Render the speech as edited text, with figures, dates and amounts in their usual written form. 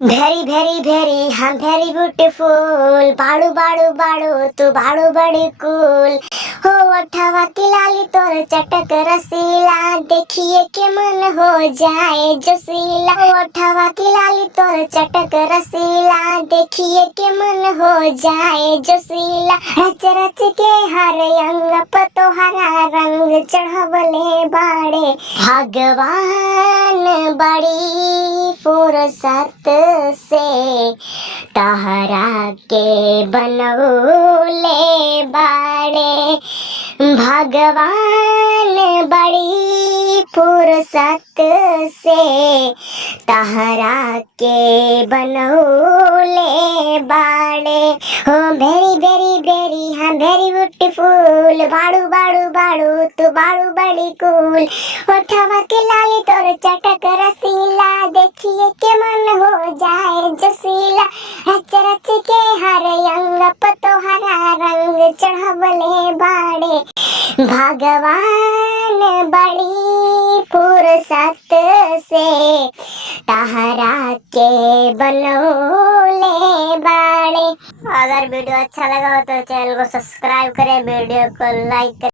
भेरी भेरी भेरी हम भेरी ब्यूटीफुल, बाड़ू बाड़ू बाड़ू तू बाड़ू बड़ी कूल। हो ओठवा की लाली तोर चटक रसीला, देखिए के मन हो जाए जोशीला। हो ओठवा की लाली तोर चटक रसीला, देखिए के मन हो जाए जोशीला। रच रच के हर अंग पतो हरा रंग चढ़वले बाड़े भगवान, बड़ी फुर्सत से तहरा के बनौले बाड़े भगवान, बड़ी फुर्सत से तहरा के बनौले बाड़े। हो भेरी भेरी भेरी हाँ भेरी ब्यूटीफुल, बाड़ू बाड़ू बाड़ू तू बाड़ू बड़ी कूल। ओठवा के लाली तोर चटक रसीला, देखिए के मन हो जाए जोशीला। रच रच के हर अंग पतो हरा रंग चढ़वले बाड़े भगवान, बड़ी फुर्सत से तहरा के बनौले बाड़े। अगर वीडियो अच्छा लगा हो तो चैनल को सब्सक्राइब करें, वीडियो को लाइक करें।